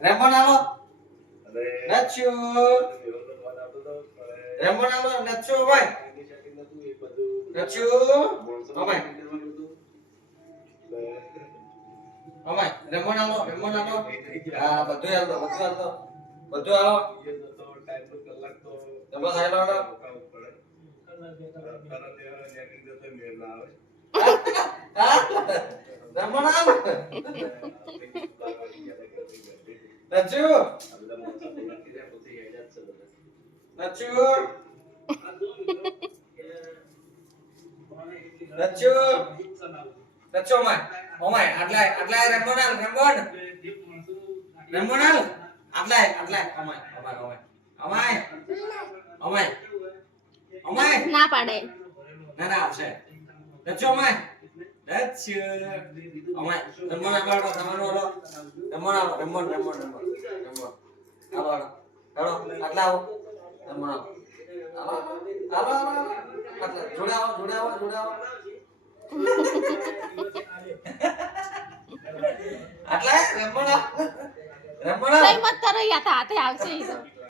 Rimmon આલો નચ્યુ Rimmon આલો નચ્યુ ભાઈ નચ્યુ ભાઈ અમાય રેમોન આલો હા બધું આલો બધું આલો તમે સાઈડ આલો રેમોન આલો નચ્યુ ઓમાય આટલા રેમોન આટલા ઓમાય ના પાડે ના આવશે નચ્યુ ઓમાય રેમોન આલો રેમોન આલો આટલા આવો રેમોન આલો જોડે આવો આટલા રેમોન કઈ મત કરો યા હાથે આવશે ઈ તો